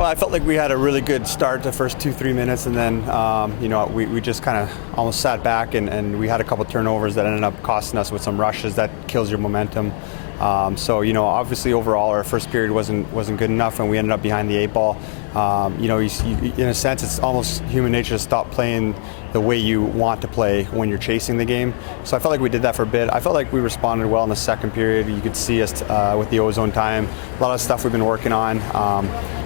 Well, I felt like we had a really good start the first 2-3 minutes, and then we just kind of almost sat back, and we had a couple turnovers that ended up costing us with some rushes. That kills your momentum. So obviously overall our first period wasn't good enough, and we ended up behind the 8 ball. In a sense, it's almost human nature to stop playing the way you want to play when you're chasing the game. So I felt like we did that for a bit. I felt like we responded well in the second period. You could see us with the ozone time, a lot of stuff we've been working on.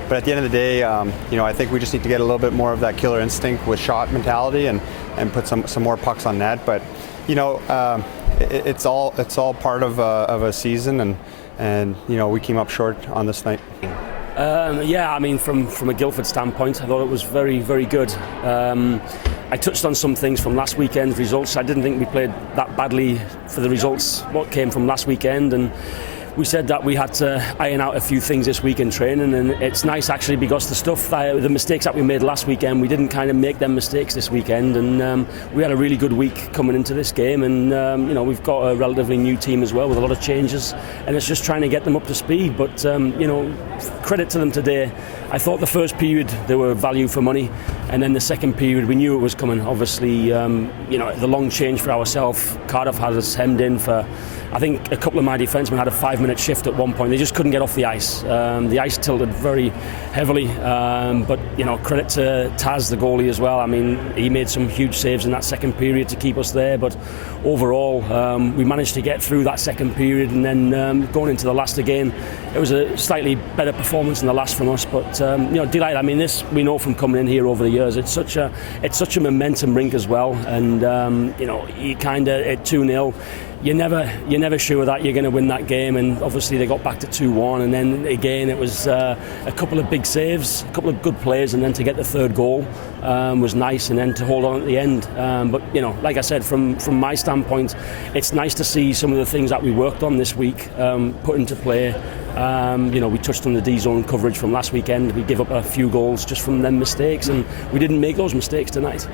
But at the end of the day, I think we just need to get a little bit more of that killer instinct with shot mentality and put some more pucks on net. But it's all part of a season, and we came up short on this night. From a Guildford standpoint, I thought it was very, very good. I touched on some things from last weekend's results. I didn't think we played that badly for the results, what came from last weekend, and we said that we had to iron out a few things this week in training, and it's nice actually because the mistakes that we made last weekend, we didn't kind of make them mistakes this weekend, and we had a really good week coming into this game, and we've got a relatively new team as well with a lot of changes, and it's just trying to get them up to speed. But credit to them today. I thought the first period they were value for money, and then the second period we knew it was coming. Obviously, the long change for ourselves, Cardiff had us hemmed in for, I think a couple of my defensemen had a 5-minute shift at one point. They just couldn't get off the ice. The ice tilted very heavily, but credit to Taz, the goalie, as well. I mean, he made some huge saves in that second period to keep us there, but overall we managed to get through that second period, and then going into the last again, it was a slightly better performance in the last from us, but delighted. I mean, this we know from coming in here over the years, it's such a momentum rink as well, and you kind of at 2-0, you're never sure that you're going to win that game, and obviously they got back to 2-1, and then again it was a couple of big saves, a couple of good plays, and then to get the third goal was nice, and then to hold on at the end. But like I said, from my standpoint, it's nice to see some of the things that we worked on this week put into play. We touched on the D-zone coverage from last weekend. We gave up a few goals just from them mistakes, and we didn't make those mistakes tonight.